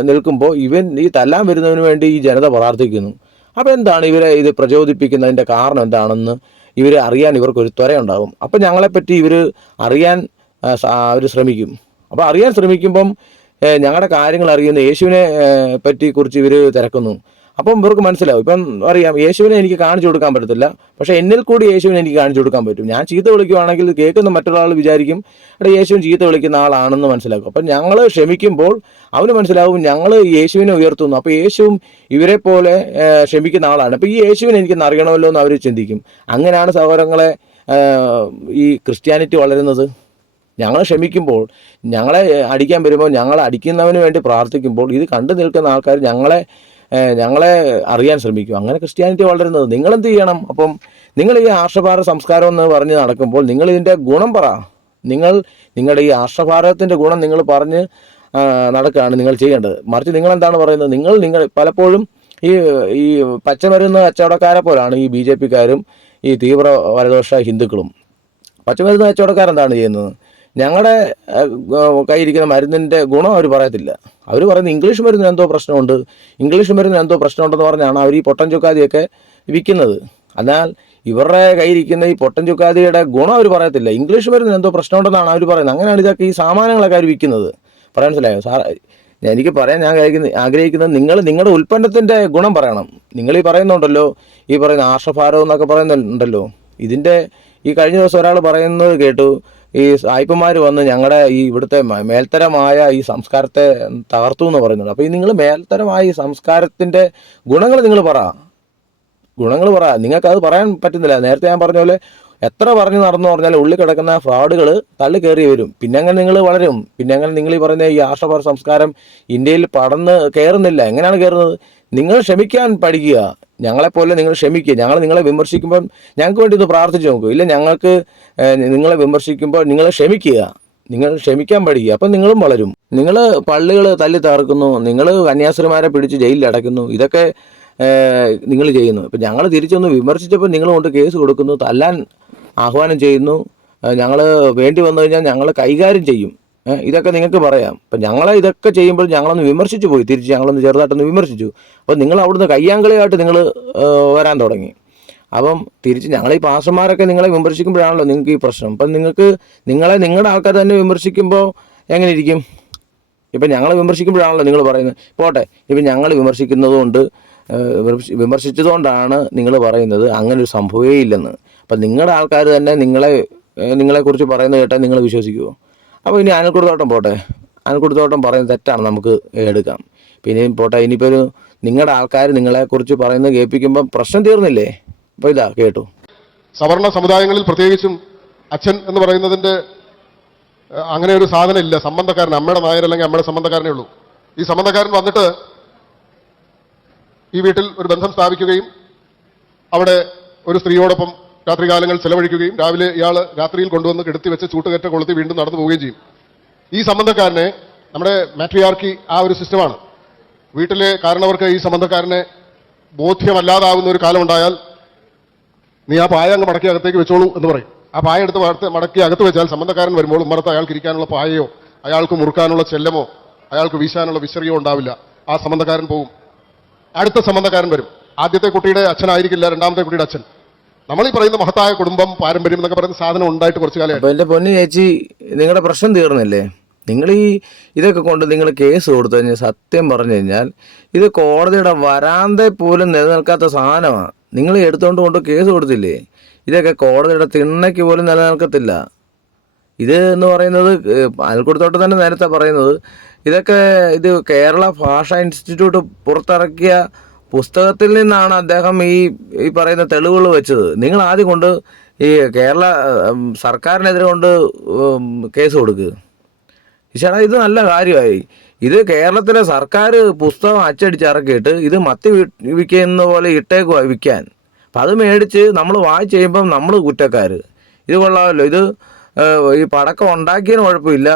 നിൽക്കുമ്പോൾ ഈ തല്ലാൻ വരുന്നതിന് വേണ്ടി ഈ ജനത പ്രാർത്ഥിക്കുന്നു. അപ്പോൾ എന്താണ് ഇത് പ്രചോദിപ്പിക്കുന്നതിൻ്റെ കാരണം എന്താണെന്ന് അറിയാൻ ഇവർക്കൊരു ത്വരയുണ്ടാകും. അപ്പം ഞങ്ങളെപ്പറ്റി അറിയാൻ അവർ ശ്രമിക്കും. അപ്പോൾ അറിയാൻ ശ്രമിക്കുമ്പം ഞങ്ങളുടെ കാര്യങ്ങൾ അറിയുന്ന യേശുവിനെ കുറിച്ച് തിരക്കുന്നു. അപ്പം ഇവർക്ക് മനസ്സിലാവും. ഇപ്പം അറിയാം, യേശുവിനെ എനിക്ക് കാണിച്ചു കൊടുക്കാൻ പറ്റത്തില്ല, പക്ഷേ എന്നിൽ കൂടി യേശുവിനെ എനിക്ക് കാണിച്ചു കൊടുക്കാൻ പറ്റും. ഞാൻ ചീത്ത വിളിക്കുവാണെങ്കിൽ കേൾക്കുന്ന മറ്റൊരാൾ വിചാരിക്കും യേശുവിൻ ചീത്ത വിളിക്കുന്ന ആളാണെന്ന് മനസ്സിലാക്കും. അപ്പം ഞങ്ങൾ ക്ഷമിക്കുമ്പോൾ അവന് മനസ്സിലാവും ഞങ്ങൾ യേശുവിനെ ഉയർത്തുന്നു, അപ്പോൾ യേശുവും ഇവരെ പോലെ ക്ഷമിക്കുന്ന ആളാണ്. അപ്പോൾ ഈ യേശുവിനെ എനിക്കൊന്ന് അറിയണമല്ലോ എന്ന് അവർ ചിന്തിക്കും. അങ്ങനെയാണ് സഹോദരങ്ങളെ ഈ ക്രിസ്ത്യാനിറ്റി വളരുന്നത്. ഞങ്ങൾ ക്ഷമിക്കുമ്പോൾ, ഞങ്ങളെ അടിക്കാൻ വരുമ്പോൾ ഞങ്ങൾ അടിക്കുന്നവന് വേണ്ടി പ്രാർത്ഥിക്കുമ്പോൾ ഇത് കണ്ടു നിൽക്കുന്ന ആൾക്കാർ ഞങ്ങളെ അറിയാൻ ശ്രമിക്കും. അങ്ങനെ ക്രിസ്ത്യാനിറ്റി വളരുന്നത്. നിങ്ങളെന്ത് ചെയ്യണം? അപ്പം നിങ്ങൾ ഈ ആർഷഭാര സംസ്കാരം എന്ന് പറഞ്ഞ് നടക്കുമ്പോൾ നിങ്ങൾ ഇതിൻ്റെ ഗുണം പറ. നിങ്ങളുടെ ഈ ആർഷഭാരത്തിൻ്റെ ഗുണം നിങ്ങൾ പറഞ്ഞ് നടക്കുകയാണ് നിങ്ങൾ ചെയ്യേണ്ടത്. മറിച്ച് നിങ്ങളെന്താണ് പറയുന്നത്? നിങ്ങൾ പലപ്പോഴും ഈ പച്ചമരുന്ന് കച്ചവടക്കാരെ പോലാണ് ഈ BJP-ക്കാരും ഈ തീവ്ര വലതുപക്ഷ ഹിന്ദുക്കളും. പച്ചമരുന്ന് കച്ചവടക്കാരെന്താണ് ചെയ്യുന്നത്? ഞങ്ങളുടെ കയ്യിരിക്കുന്ന മരുന്നിൻ്റെ ഗുണം അവർ പറയത്തില്ല. അവർ പറയുന്നത് ഇംഗ്ലീഷ് മരുന്നിന് എന്തോ പ്രശ്നമുണ്ടെന്ന് പറഞ്ഞാണ് അവർ ഈ പൊട്ടൻ ചുക്കാതിയൊക്കെ വിൽക്കുന്നത്. എന്നാൽ ഇവരുടെ കയ്യിരിക്കുന്ന ഈ പൊട്ടൻ ചുക്കാതിയുടെ ഗുണം അവർ പറയത്തില്ല. ഇംഗ്ലീഷ് മരുന്നിന് എന്തോ പ്രശ്നമുണ്ടെന്നാണ് അവർ പറയുന്നത്. അങ്ങനെയാണ് ഇതൊക്കെ ഈ സാമാനങ്ങളൊക്കെ അവർ വിൽക്കുന്നത്. പറയാൻ മനസ്സിലായോ? എനിക്ക് പറയാൻ ഞാൻ ആഗ്രഹിക്കുന്നത് നിങ്ങളുടെ ഉൽപ്പന്നത്തിൻ്റെ ഗുണം പറയണം. നിങ്ങൾ ഈ പറയുന്നുണ്ടല്ലോ, ഈ പറയുന്ന ആർഷഭാരം എന്നൊക്കെ പറയുന്നുണ്ടല്ലോ, ഇതിൻ്റെ ഈ കഴിഞ്ഞ ദിവസം ഒരാൾ പറയുന്നത് കേട്ടു, ഈ സായിപ്പന്മാർ വന്ന് ഞങ്ങളുടെ ഇവിടുത്തെ മേൽത്തരമായ ഈ സംസ്കാരത്തെ തകർത്തു എന്ന് പറയുന്നുണ്ട്. അപ്പോൾ നിങ്ങൾ മേൽത്തരമായ ഈ സംസ്കാരത്തിൻ്റെ ഗുണങ്ങൾ പറ. നിങ്ങൾക്കത് പറയാൻ പറ്റുന്നില്ല. നേരത്തെ ഞാൻ പറഞ്ഞ പോലെ എത്ര പറഞ്ഞു നടന്നു പറഞ്ഞാൽ ഉള്ളിൽ കിടക്കുന്ന ഫ്രോഡുകൾ തള്ളി കയറി വരും. പിന്നെ അങ്ങനെ നിങ്ങൾ വളരും. പിന്നെ അങ്ങനെ നിങ്ങൾ ഈ പറയുന്ന ഈ ആർഷഭാര സംസ്കാരം ഇന്ത്യയിൽ പടർന്ന് കയറുന്നില്ല. എങ്ങനെയാണ് കയറുന്നത്? നിങ്ങൾ ക്ഷമിക്കാൻ പഠിക്കുക. ഞങ്ങളെപ്പോലെ നിങ്ങൾ ക്ഷമിക്കുക. നിങ്ങളെ വിമർശിക്കുമ്പോൾ ഞങ്ങൾക്ക് വേണ്ടി ഒന്ന് പ്രാർത്ഥിച്ച് നോക്കൂ. ഇല്ല, നിങ്ങളെ വിമർശിക്കുമ്പോൾ നിങ്ങൾ ക്ഷമിക്കുക. നിങ്ങൾ ക്ഷമിക്കാൻ പഠിക്കുക. അപ്പം നിങ്ങളും വളരും. നിങ്ങൾ പള്ളികൾ തല്ലി തകർക്കുന്നു, നിങ്ങൾ കന്യാസ്ത്രീമാരെ പിടിച്ച് ജയിലിൽ അടയ്ക്കുന്നു, ഇതൊക്കെ നിങ്ങൾ ചെയ്യുന്നു. ഇപ്പം ഞങ്ങൾ തിരിച്ചൊന്ന് വിമർശിച്ചപ്പോൾ നിങ്ങൾ കൊണ്ട് കേസ് കൊടുക്കുന്നു, തല്ലാൻ ആഹ്വാനം ചെയ്യുന്നു. ഞങ്ങൾ വേണ്ടി വന്നു കഴിഞ്ഞാൽ ഞങ്ങൾ കൈകാര്യം ചെയ്യും. ഇതൊക്കെ നിങ്ങൾക്ക് പറയാം. അപ്പം ഞങ്ങളെ ഇതൊക്കെ ചെയ്യുമ്പോൾ ഞങ്ങളൊന്ന് വിമർശിച്ചു പോയി, തിരിച്ച് ഞങ്ങളൊന്ന് ചെറുതായിട്ടൊന്ന് വിമർശിച്ചു. അപ്പോൾ നിങ്ങൾ അവിടുന്ന് കയ്യാങ്കളിയായിട്ട് നിങ്ങൾ വരാൻ തുടങ്ങി. അപ്പം തിരിച്ച് ഞങ്ങൾ ഈ പാസ്റ്റർമാരൊക്കെ നിങ്ങളെ വിമർശിക്കുമ്പോഴാണല്ലോ നിങ്ങൾക്ക് ഈ പ്രശ്നം. അപ്പം നിങ്ങളുടെ ആൾക്കാർ തന്നെ വിമർശിക്കുമ്പോൾ എങ്ങനെ ഇരിക്കും? ഇപ്പം ഞങ്ങളെ വിമർശിക്കുമ്പോഴാണല്ലോ നിങ്ങൾ പറയുന്നത്. പോട്ടെ, ഇപ്പം ഞങ്ങൾ വിമർശിച്ചതുകൊണ്ടാണ് നിങ്ങൾ പറയുന്നത് അങ്ങനൊരു സംഭവമേ ഇല്ലെന്ന്. അപ്പം നിങ്ങളുടെ ആൾക്കാർ തന്നെ നിങ്ങളെക്കുറിച്ച് പറയുന്നത് കേട്ടാൽ നിങ്ങൾ വിശ്വസിക്കുമോ? അപ്പോൾ ഇനി അനിൽക്കുടത്തോട്ടം പോട്ടെ, അനിൽക്കുടത്തോട്ടം പറയുന്നത് തെറ്റാണ്, നമുക്ക് എടുക്കാം. പിന്നെ പോട്ടെ, ഇനിയിപ്പോൾ നിങ്ങളുടെ ആൾക്കാർ നിങ്ങളെക്കുറിച്ച് പറയുന്നത് കേൾപ്പിക്കുമ്പം പ്രശ്നം തീർന്നില്ലേ? അപ്പോൾ ഇതാ കേട്ടു. സവർണ സമുദായങ്ങളിൽ പ്രത്യേകിച്ചും അച്ഛൻ എന്ന് പറയുന്നതിൻ്റെ അങ്ങനെ ഒരു സാധനം ഇല്ല. സംബന്ധക്കാരൻ, അമ്മയുടെ നായരല്ലെങ്കിൽ അമ്മയുടെ സംബന്ധക്കാരനേ ഉള്ളൂ. ഈ സംബന്ധക്കാരൻ വന്നിട്ട് ഈ വീട്ടിൽ ഒരു ബന്ധം സ്ഥാപിക്കുകയും അവിടെ ഒരു സ്ത്രീയോടൊപ്പം രാത്രികാലങ്ങൾ ചെലവഴിക്കുകയും രാവിലെ ഇയാൾ രാത്രിയിൽ കൊണ്ടുവന്ന് കെടുത്തി വെച്ച് ചൂട്ടുകറ്റ കൊളുത്തി വീണ്ടും നടന്നു പോവുകയും ചെയ്യും. ഈ സംബന്ധക്കാരനെ നമ്മുടെ മാട്രിയാർക്കി ആ ഒരു സിസ്റ്റമാണ്. വീട്ടിലെ കാരണവർക്ക് ഈ സംബന്ധക്കാരനെ ബോധ്യമല്ലാതാവുന്ന ഒരു കാലം ഉണ്ടായാൽ നീ ആ പായ അങ്ങ് മടക്കി അകത്തേക്ക് വെച്ചോളൂ എന്ന് പറയും. ആ പായ എടുത്ത് മടക്കി അകത്ത് വെച്ചാൽ സംബന്ധക്കാരൻ വരുമ്പോൾ ഉമ്മറത്ത് അയാൾക്ക് ഇരിക്കാനുള്ള പായയോ അയാൾക്ക് മുറുക്കാനുള്ള ചെല്ലമോ അയാൾക്ക് വീശാനുള്ള വിശറിയോ ഉണ്ടാവില്ല. ആ സംബന്ധക്കാരൻ പോകും, അടുത്ത സംബന്ധക്കാരൻ വരും. ആദ്യത്തെ കുട്ടിയുടെ അച്ഛനായിരിക്കില്ല രണ്ടാമത്തെ കുട്ടിയുടെ അച്ഛൻ. നമ്മൾ ഈ പറയുന്ന മഹത്തായ കുടുംബം, പാരമ്പര്യം എന്നൊക്കെ പറയുന്ന സാധനം ഉണ്ടായിട്ട് കുറച്ച് കാലം. അപ്പോൾ എൻ്റെ പൊന്നു ചേച്ചി, നിങ്ങളുടെ പ്രശ്നം തീർന്നില്ലേ? നിങ്ങൾ ഇതൊക്കെ കൊണ്ട് നിങ്ങൾ കേസ് കൊടുത്തു കഴിഞ്ഞാൽ, സത്യം പറഞ്ഞു കഴിഞ്ഞാൽ ഇത് കോടതിയുടെ വരാന്തയിൽ പോലും നിലനിൽക്കാത്ത സാധനമാണ്. നിങ്ങൾ കൊണ്ട് കേസ് കൊടുത്തില്ലേ? ഇതൊക്കെ കോടതിയുടെ തിണ്ണയ്ക്ക് പോലും നിലനിൽക്കത്തില്ല. ഇത് എന്ന് പറയുന്നത് അനിൽക്കുടത്തോട്ട് തന്നെ നേരത്തെ പറയുന്നത്, ഇത് കേരള ഭാഷാ ഇൻസ്റ്റിറ്റ്യൂട്ട് പുറത്തിറക്കിയ പുസ്തകത്തിൽ നിന്നാണ് അദ്ദേഹം ഈ പറയുന്ന തെളിവുകൾ വെച്ചത്. നിങ്ങൾ ആദ്യം കൊണ്ട് ഈ കേരള സർക്കാരിനെതിരെ കൊണ്ട് കേസ് കൊടുക്കുക. ചേട്ടാ, ഇത് നല്ല കാര്യമായി. ഇത് കേരളത്തിലെ സർക്കാർ പുസ്തകം അച്ചടിച്ചിറക്കിയിട്ട് ഇത് മത്തി വിൽക്കുന്ന പോലെ ഇട്ടേക്കുവാ വിൽക്കാൻ. അപ്പം അത് മേടിച്ച് നമ്മൾ വായിച്ച് കഴിയുമ്പം നമ്മൾ കുറ്റക്കാർ. ഇത് കൊള്ളാമല്ലോ. ഇത് ഈ പടക്കം ഉണ്ടാക്കിയതിന് കുഴപ്പമില്ല,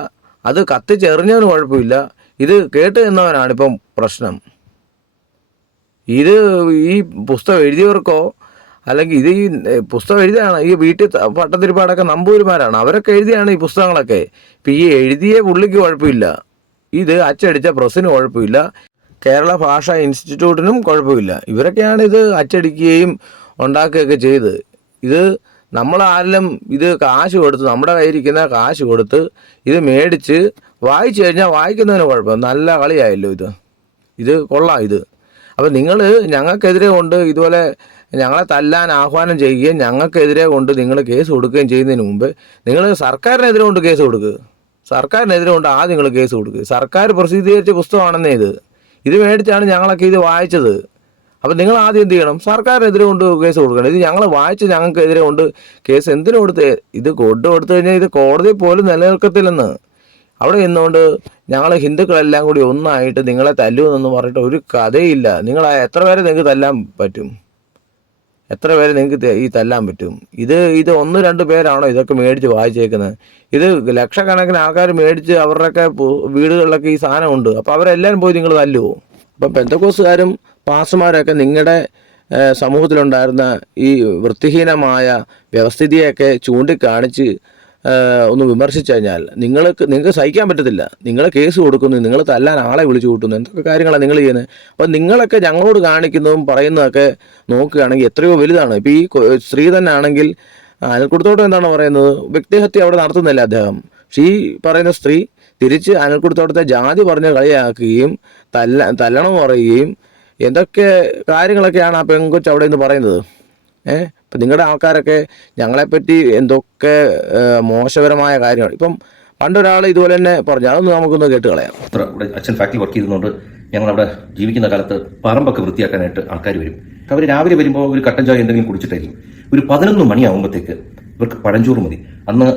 അത് കത്തിച്ചെറിഞ്ഞതിന് കുഴപ്പമില്ല, ഇത് കേട്ട് എന്നവനാണ് ഇപ്പം പ്രശ്നം. ഇത് ഈ പുസ്തകം എഴുതിയവർക്കോ അല്ലെങ്കിൽ ഇത് ഈ പുസ്തകം എഴുതിയാണ് ഈ വീട്ടിൽ പട്ടത്തിരിപ്പാടൊക്കെ നമ്പൂരിമാരാണ്, അവരൊക്കെ എഴുതിയാണ് ഈ പുസ്തകങ്ങളൊക്കെ. ഇപ്പം ഈ എഴുതിയ പുള്ളിക്ക് കുഴപ്പമില്ല, ഇത് അച്ചടിച്ച പ്രസ്സിന് കുഴപ്പമില്ല, കേരള ഭാഷാ ഇൻസ്റ്റിറ്റ്യൂട്ടിനും കുഴപ്പമില്ല. ഇവരൊക്കെയാണ് ഇത് അച്ചടിക്കുകയും ഉണ്ടാക്കുകയൊക്കെ ചെയ്ത്. ഇത് നമ്മളാരെങ്കിലും ഇത് കാശ് കൊടുത്ത്, നമ്മുടെ കയ്യിരിക്കുന്ന കാശ് കൊടുത്ത് ഇത് മേടിച്ച് വായിച്ചു കഴിഞ്ഞാൽ വായിക്കുന്നതിന് കുഴപ്പം. നല്ല കളിയായല്ലോ ഇത് കൊള്ളാം. അപ്പം നിങ്ങൾ ഞങ്ങൾക്കെതിരെ കൊണ്ട് ഇതുപോലെ ഞങ്ങളെ തല്ലാൻ ആഹ്വാനം ചെയ്യുകയും ഞങ്ങൾക്കെതിരെ കൊണ്ട് നിങ്ങൾ കേസ് കൊടുക്കുകയും ചെയ്യുന്നതിന് മുമ്പ് നിങ്ങൾ സർക്കാരിനെതിരെ കൊണ്ട് കേസ് കൊടുക്കുക. സർക്കാരിനെതിരെ കൊണ്ട് ആദ്യം നിങ്ങൾ കേസ് കൊടുക്കുക. സർക്കാർ പ്രസിദ്ധീകരിച്ച പുസ്തകമാണെന്നേ ഇത് മേടിച്ചാണ് ഞങ്ങളൊക്കെ ഇത് വായിച്ചത്. അപ്പം നിങ്ങൾ ആദ്യം എന്ത് ചെയ്യണം? സർക്കാരിനെതിരെ കൊണ്ട് കേസ് കൊടുക്കണം. ഇത് ഞങ്ങൾ വായിച്ച് ഞങ്ങൾക്കെതിരെ കൊണ്ട് കേസ് എന്തിനു കൊടുത്ത്? ഇത് കൊടുത്തു കഴിഞ്ഞാൽ ഇത് കോടതിയിൽ പോലും നിലനിൽക്കത്തില്ലെന്ന്. അവിടെ നിന്നുകൊണ്ട് ഞങ്ങൾ ഹിന്ദുക്കളെല്ലാം കൂടി ഒന്നായിട്ട് നിങ്ങളെ തല്ലുമെന്നൊന്നും പറഞ്ഞിട്ട് ഒരു കഥയില്ല. നിങ്ങൾ എത്ര പേരെ നിങ്ങൾക്ക് തല്ലാൻ പറ്റും? എത്ര പേരെ നിങ്ങൾക്ക് ഈ തല്ലാൻ പറ്റും? ഇത് 1-2 പേരാണോ ഇതൊക്കെ മേടിച്ച് വായിച്ചേക്കുന്നത്? ഇത് ലക്ഷക്കണക്കിന് ആൾക്കാർ മേടിച്ച് അവരുടെയൊക്കെ വീടുകളിലൊക്കെ ഈ സാധനം ഉണ്ട്. അപ്പോൾ അവരെല്ലാവരും പോയി നിങ്ങൾ തല്ലുമോ? അപ്പം പെന്തക്കോസ്തുകാരും പാസ്റ്റർമാരൊക്കെ നിങ്ങളുടെ സമൂഹത്തിലുണ്ടായിരുന്ന ഈ വൃത്തിഹീനമായ വ്യവസ്ഥിതിയൊക്കെ ചൂണ്ടിക്കാണിച്ച് ഒന്ന് വിമർശിച്ചു കഴിഞ്ഞാൽ നിങ്ങൾക്ക് സഹിക്കാൻ പറ്റത്തില്ല. നിങ്ങൾ കേസ് കൊടുക്കുന്നു, നിങ്ങൾ തല്ലാൻ ആളെ വിളിച്ചു കൂട്ടുന്നു, എന്തൊക്കെ കാര്യങ്ങളാണ് നിങ്ങൾ ചെയ്യുന്നത്. അപ്പം നിങ്ങളൊക്കെ ഞങ്ങളോട് കാണിക്കുന്നതും പറയുന്നതൊക്കെ നോക്കുകയാണെങ്കിൽ എത്രയോ വലുതാണ്. ഇപ്പോൾ ഈ സ്ത്രീ തന്നെ ആണെങ്കിൽ അനിൽക്കുടത്തോട്ടം എന്താണ് പറയുന്നത്? വ്യക്തിഹത്യ അവിടെ നടത്തുന്നില്ല അദ്ദേഹം. പക്ഷേ ഈ പറയുന്ന സ്ത്രീ തിരിച്ച് അനിൽക്കുടത്തോട്ടത്തെ ജാതി പറഞ്ഞ് കളിയാക്കുകയും തല്ലണമെന്ന് പറയുകയും എന്തൊക്കെ കാര്യങ്ങളൊക്കെയാണ് ആ പെൺകൊച്ച് അവിടെ നിന്ന് പറയുന്നത്. ഇപ്പം നിങ്ങളുടെ ആൾക്കാരൊക്കെ ഞങ്ങളെപ്പറ്റി എന്തൊക്കെ മോശപരമായ കാര്യങ്ങൾ. ഇപ്പം പണ്ടൊരാൾ ഇതുപോലെ തന്നെ പറഞ്ഞു, അതൊന്ന് നമുക്കൊന്ന് കേട്ട് കളയാം. ഇവിടെ അച്ഛൻ ഫാക്ടറി വർക്ക് ചെയ്തുകൊണ്ട് ഞങ്ങളവിടെ ജീവിക്കുന്ന കാലത്ത് പറമ്പൊക്കെ വൃത്തിയാക്കാനായിട്ട് ആൾക്കാർ വരും. അവർ രാവിലെ വരുമ്പോൾ ഒരു കട്ടൻ ചായ എന്തെങ്കിലും കുടിച്ചിട്ടായിരിക്കും. ഒരു 11 മണിയാകുമ്പോഴത്തേക്ക് ഇവർക്ക് പഴഞ്ചോറ് മതി. അന്ന്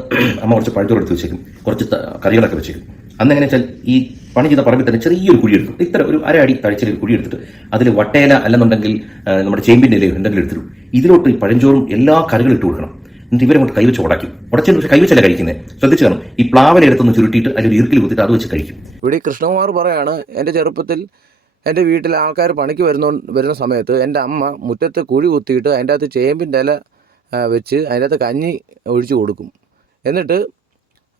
അമ്മ കുറച്ച് പഴഞ്ചോറ് എടുത്ത് വെച്ചേക്കും, കുറച്ച് കറികളൊക്കെ വെച്ചേക്കും. അന്ന് എങ്ങനെ വെച്ചാൽ ഈ പണി ചെയ്ത പറമ്പിൽ തന്നെ ചെറിയൊരു കുഴിയെടുത്തു, ഇത്ര ഒരു 1 അടി തടിച്ചൊരു കുഴിയെടുത്തിട്ട് അതിൽ വട്ടയില അല്ലെന്നുണ്ടെങ്കിൽ നമ്മുടെ ചേമ്പിൻ്റെ ഇലയോ എന്തെങ്കിലും എടുത്തിടും. ഇതിലോട്ട് ഈ പഴഞ്ചോറും എല്ലാ കറികളും ഇട്ട് കൊടുക്കണം. എന്നിട്ട് ഇവരങ്ങോട്ട് കൈവച്ച് ഉടക്കും. ഉടച്ചതിന് പക്ഷേ കൈവച്ചല്ല കഴിക്കുന്നത്, ശ്രദ്ധിച്ചു കാണും. ഈ പ്ലാവല എടുത്തൊന്ന് ചുരുട്ടിയിട്ട് അതിൽ ഇറുക്കിൽ കുത്തിയിട്ട് അത് വെച്ച് കഴിക്കും. ഇവിടെ കൃഷ്ണകുമാർ പറയാണ്, എൻ്റെ ചെറുപ്പത്തിൽ എൻ്റെ വീട്ടിൽ ആൾക്കാർ പണിക്ക് വരുന്ന സമയത്ത് എൻ്റെ അമ്മ മുറ്റത്ത് കുഴി കുത്തിയിട്ട് അതിൻ്റെ അകത്ത് ചേമ്പിൻ്റെ ഇല വെച്ച് അതിൻ്റെ അകത്ത് കഞ്ഞി ഒഴിച്ചു കൊടുക്കും. എന്നിട്ട്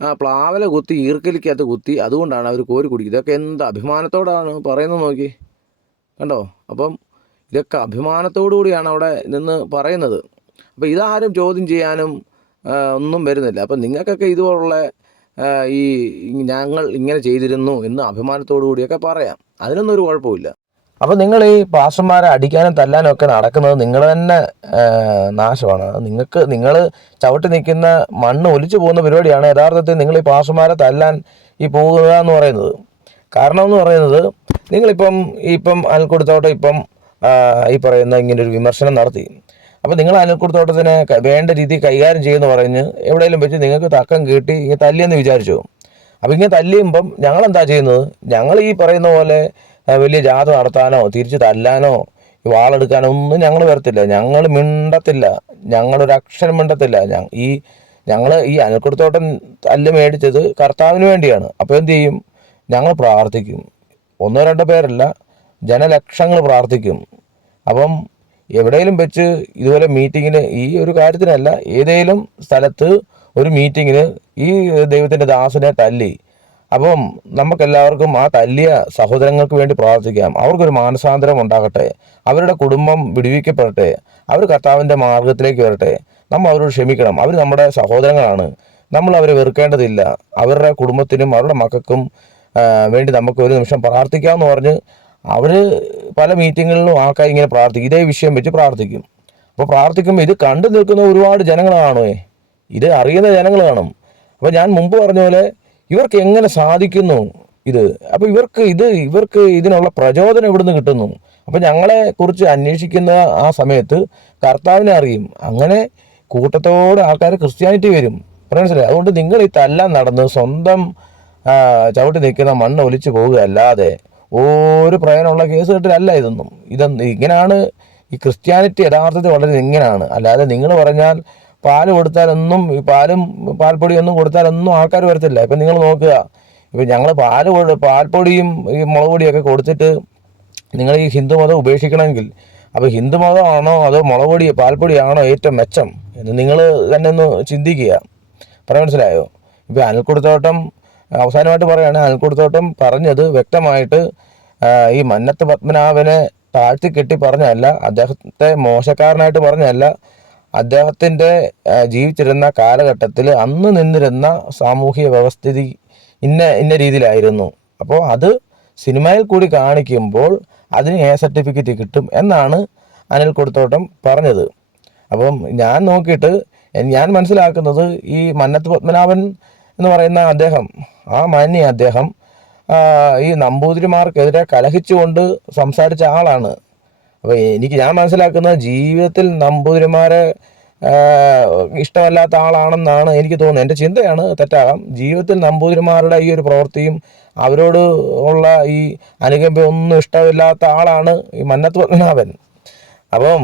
പ്ലാവല കുത്തി ഈർക്കലിക്കകത്ത് കുത്തി, അതുകൊണ്ടാണ് അവർ കോരി കുടിക്കുന്നത്. ഇതൊക്കെ എന്ത് അഭിമാനത്തോടാണ് പറയുന്നത് നോക്കി, കണ്ടോ? അപ്പം ഇതൊക്കെ അഭിമാനത്തോടു കൂടിയാണ് അവിടെ നിന്ന് പറയുന്നത്. അപ്പോൾ ഇതാരും ചോദ്യം ചെയ്യാനും ഒന്നും വരുന്നില്ല. അപ്പം നിങ്ങൾക്കൊക്കെ ഇതുപോലുള്ള ഈ ഞങ്ങൾ ഇങ്ങനെ ചെയ്തിരുന്നു എന്ന് അഭിമാനത്തോടു കൂടിയൊക്കെ പറയാം, അതിനൊന്നും ഒരു കുഴപ്പമില്ല. അപ്പം നിങ്ങൾ ഈ പാസ്റ്റർമാരെ അടിക്കാനും തല്ലാനും ഒക്കെ നടക്കുന്നത് നിങ്ങൾ തന്നെ നാശമാണ്. നിങ്ങൾ ചവിട്ടി നിൽക്കുന്ന മണ്ണ് ഒലിച്ചു പോകുന്ന പരിപാടിയാണ് യഥാർത്ഥത്തിൽ നിങ്ങൾ ഈ പാസ്റ്റർമാരെ തല്ലാൻ ഈ പോകുക എന്ന് പറയുന്നത്. കാരണം എന്ന് പറയുന്നത്, നിങ്ങളിപ്പം അനിൽക്കുടത്തോട്ടം ഈ പറയുന്ന ഇങ്ങനൊരു വിമർശനം നടത്തി. അപ്പോൾ നിങ്ങൾ അനിൽക്കുടത്തോട്ടത്തിനെ വേണ്ട രീതിയിൽ കൈകാര്യം ചെയ്യുമെന്ന് പറഞ്ഞ് എവിടെയെങ്കിലും വെച്ച് നിങ്ങൾക്ക് തക്കം കിട്ടി ഇങ്ങനെ തല്ലിയെന്ന് വിചാരിച്ചു. അപ്പോൾ ഇങ്ങനെ തല്ലിയുമ്പം ഞങ്ങളെന്താ ചെയ്യുന്നത്? ഞങ്ങൾ ഈ പറയുന്ന പോലെ വലിയ ജാഥ നടത്താനോ തിരിച്ച് തല്ലാനോ വാളെടുക്കാനോ ഒന്നും ഞങ്ങൾ വരത്തില്ല. ഞങ്ങൾ മിണ്ടത്തില്ല, ഞങ്ങളൊരു അക്ഷരം മിണ്ടത്തില്ല. ഞങ്ങൾ ഈ അനിൽക്കുടത്തോട്ടം തല്ല് മേടിച്ചത് കർത്താവിന് വേണ്ടിയാണ്. അപ്പോൾ എന്ത് ചെയ്യും? ഞങ്ങൾ പ്രാർത്ഥിക്കും. 1-2 പേരല്ല, ജനലക്ഷങ്ങൾ പ്രാർത്ഥിക്കും. അപ്പം എവിടെയെങ്കിലും വെച്ച് ഇതുപോലെ മീറ്റിങ്ങിന്, ഈ ഒരു കാര്യത്തിനല്ല, ഏതെങ്കിലും സ്ഥലത്ത് ഒരു മീറ്റിങ്ങിന് ഈ ദൈവത്തിൻ്റെ ദാസനെ തല്ലി, അപ്പം നമുക്കെല്ലാവർക്കും ആ തല്ലിയ സഹോദരങ്ങൾക്ക് വേണ്ടി പ്രാർത്ഥിക്കാം. അവർക്കൊരു മാനസാന്തരം ഉണ്ടാകട്ടെ, അവരുടെ കുടുംബം വിടുവിക്കപ്പെടട്ടെ, അവർ കർത്താവിൻ്റെ മാർഗത്തിലേക്ക് വരട്ടെ. നമ്മൾ അവരോട് ക്ഷമിക്കണം. അവർ നമ്മുടെ സഹോദരങ്ങളാണ്, നമ്മൾ അവരെ വെറുക്കേണ്ടതില്ല. അവരുടെ കുടുംബത്തിനും അവരുടെ മക്കൾക്കും വേണ്ടി നമുക്ക് ഒരു നിമിഷം പ്രാർത്ഥിക്കാമെന്ന് പറഞ്ഞ് അവർ പല മീറ്റിങ്ങുകളിലും ആൾക്കാർ ഇങ്ങനെ പ്രാർത്ഥിക്കും, ഇതേ വിഷയം വെച്ച് പ്രാർത്ഥിക്കും. അപ്പോൾ പ്രാർത്ഥിക്കുമ്പോൾ ഇത് കണ്ടു നിൽക്കുന്ന ഒരുപാട് ജനങ്ങൾ കാണുമേ, ഇത് അറിയുന്ന ജനങ്ങൾ കാണും. അപ്പോൾ ഞാൻ മുമ്പ് പറഞ്ഞ പോലെ ഇവർക്ക് എങ്ങനെ സാധിക്കുന്നു ഇത്? അപ്പോൾ ഇവർക്ക് ഇതിനുള്ള പ്രചോദനം എവിടുന്ന് കിട്ടുന്നു? അപ്പോൾ ഞങ്ങളെ കുറിച്ച് അന്വേഷിക്കുന്ന ആ സമയത്ത് കർത്താവിനെ അറിയും. അങ്ങനെ കൂട്ടത്തോടെ ആൾക്കാർ ക്രിസ്ത്യാനിറ്റി വരും. മനസ്സിലായി? അതുകൊണ്ട് നിങ്ങൾ ഈ തല്ലാൻ നടന്ന് സ്വന്തം ചവിട്ടി നിൽക്കുന്ന മണ്ണ് ഒലിച്ചു പോവുക അല്ലാതെ ഒരു പ്രയോജനമുള്ള കേസ് കെട്ടിലല്ല ഇതൊന്നും. ഇങ്ങനെയാണ് ഈ ക്രിസ്ത്യാനിറ്റി യഥാർത്ഥത്തിൽ വളരെ ഇങ്ങനെയാണ്. അല്ലാതെ നിങ്ങൾ പറഞ്ഞാൽ പാല് കൊടുത്താലൊന്നും, ഈ പാൽപ്പൊടിയൊന്നും കൊടുത്താലൊന്നും ആൾക്കാർ വരത്തില്ല. ഇപ്പം നിങ്ങൾ നോക്കുക, ഇപ്പം ഞങ്ങൾ പാൽപ്പൊടിയും ഈ മുളക് പൊടിയൊക്കെ കൊടുത്തിട്ട് നിങ്ങൾ ഈ ഹിന്ദുമതം ഉപേക്ഷിക്കണമെങ്കിൽ, അപ്പോൾ ഹിന്ദുമതമാണോ അതോ മുളക് പൊടി പാൽപ്പൊടിയാണോ ഏറ്റവും മെച്ചം എന്ന് നിങ്ങൾ തന്നെ ഒന്ന് ചിന്തിക്കുക. പറയാൻ മനസ്സിലായോ? ഇപ്പം അനിൽക്കുടത്തോട്ടം അവസാനമായിട്ട് പറയുകയാണ്, അനിൽക്കുടത്തോട്ടം പറഞ്ഞത് വ്യക്തമായിട്ട് ഈ മന്നത്ത് പത്മനാഭനെ താഴ്ത്തിക്കെട്ടി പറഞ്ഞതല്ല, അദ്ദേഹത്തെ മോശക്കാരനായിട്ട് പറഞ്ഞതല്ല. അദ്ദേഹത്തിൻ്റെ ജീവിച്ചിരുന്ന കാലഘട്ടത്തിൽ അന്ന് നിന്നിരുന്ന സാമൂഹിക വ്യവസ്ഥിതി ഇന്ന രീതിയിലായിരുന്നു. അപ്പോൾ അത് സിനിമയിൽ കൂടി കാണിക്കുമ്പോൾ അതിന് A സർട്ടിഫിക്കറ്റ് കിട്ടും എന്നാണ് അനിൽക്കുടത്തോട്ടം പറഞ്ഞത്. അപ്പം ഞാൻ നോക്കിയിട്ട് ഞാൻ മനസ്സിലാക്കുന്നത്, ഈ മന്നത്ത് പത്മനാഭൻ എന്ന് പറയുന്ന അദ്ദേഹം, ആ മാന്യ അദ്ദേഹം ഈ നമ്പൂതിരിമാർക്കെതിരെ കലഹിച്ചുകൊണ്ട് സംസാരിച്ച ആളാണ്. അപ്പോൾ ഞാൻ മനസ്സിലാക്കുന്നത് ജീവിതത്തിൽ നമ്പൂതിരിമാരെ ഇഷ്ടമല്ലാത്ത ആളാണെന്നാണ് എനിക്ക് തോന്നുന്നത്. എൻ്റെ ചിന്തയാണ്, തെറ്റാകാം. ജീവിതത്തിൽ നമ്പൂതിരിമാരുടെ ഈ ഒരു പ്രവൃത്തിയും അവരോട് ഉള്ള ഈ അനുകമ്പയൊന്നും ഇഷ്ടമില്ലാത്ത ആളാണ് ഈ മന്നത്ത് പത്മനാഭൻ. അപ്പം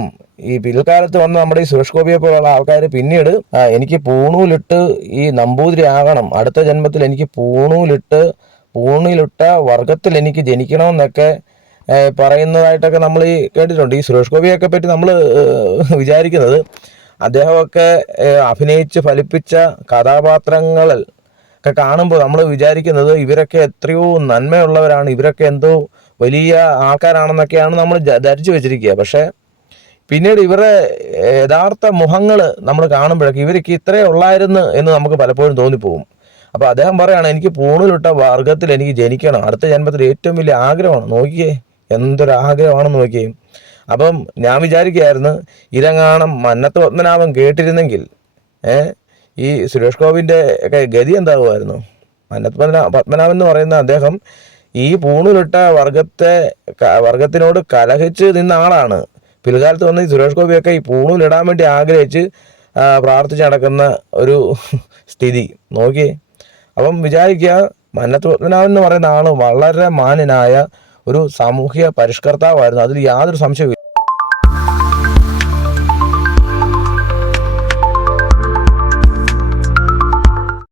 ഈ പിൽക്കാലത്ത് വന്ന നമ്മുടെ ഈ സുരേഷ് ഗോപിയെ പോലുള്ള ആൾക്കാർ പിന്നീട് എനിക്ക് പൂണൂലിട്ട് ഈ നമ്പൂതിരി ആകണം, അടുത്ത ജന്മത്തിൽ എനിക്ക് പൂണിലിട്ട വർഗത്തിൽ എനിക്ക് ജനിക്കണമെന്നൊക്കെ പറയുന്നതായിട്ടൊക്കെ നമ്മൾ ഈ കേട്ടിട്ടുണ്ട്. ഈ സുരേഷ് ഗോപിയൊക്കെ പറ്റി നമ്മൾ വിചാരിക്കുന്നത്, അദ്ദേഹമൊക്കെ അഭിനയിച്ച് ഫലിപ്പിച്ച കഥാപാത്രങ്ങൾ ഒക്കെ കാണുമ്പോൾ നമ്മൾ വിചാരിക്കുന്നത് ഇവരൊക്കെ എത്രയോ നന്മയുള്ളവരാണ്, ഇവരൊക്കെ എന്തോ വലിയ ആൾക്കാരാണെന്നൊക്കെയാണ് നമ്മൾ ധരിച്ചു വെച്ചിരിക്കുക. പക്ഷേ പിന്നീട് ഇവരുടെ യഥാർത്ഥ മുഖങ്ങൾ നമ്മൾ കാണുമ്പോഴൊക്കെ ഇവർക്ക് ഇത്രയേ ഉള്ളായിരുന്നു എന്ന് നമുക്ക് പലപ്പോഴും തോന്നിപ്പോകും. അപ്പോൾ അദ്ദേഹം പറയുകയാണ്, എനിക്ക് പൂണിലിട്ട വർഗത്തിൽ എനിക്ക് ജനിക്കണം, അടുത്ത ജന്മത്തിൽ ഏറ്റവും വലിയ ആഗ്രഹമാണ്. നോക്കിയേ, എന്തൊരു ആഗ്രഹമാണെന്ന് നോക്കിയേ. അപ്പം ഞാൻ വിചാരിക്കുകയായിരുന്നു, ഇതെങ്ങാണം മന്നത്ത് പത്മനാഭൻ കേട്ടിരുന്നെങ്കിൽ ഈ സുരേഷ് ഗോപിൻ്റെ ഒക്കെ ഗതി എന്താകുമായിരുന്നു? മന്നത്ത് പത്മനാഭൻ എന്ന് പറയുന്ന അദ്ദേഹം ഈ പൂണിലിട്ട വർഗത്തിനോട് കലഹിച്ച് നിന്ന ആളാണ്. പിൽക്കാലത്ത് വന്ന് ഈ സുരേഷ് ഗോപിയൊക്കെ ഈ പൂണിലിടാൻ വേണ്ടി ആഗ്രഹിച്ച് പ്രാർത്ഥിച്ച് നടക്കുന്ന ഒരു സ്ഥിതി നോക്കിയേ. അപ്പം വിചാരിക്കുക, മന്നത്ത് പത്മനാഭൻ എന്ന് പറയുന്ന ആൾ വളരെ മാന്യനായ ഒരു സാമൂഹ്യ പരിഷ്കർത്താവായിരുന്നു, അതിൽ യാതൊരു സംശയവും.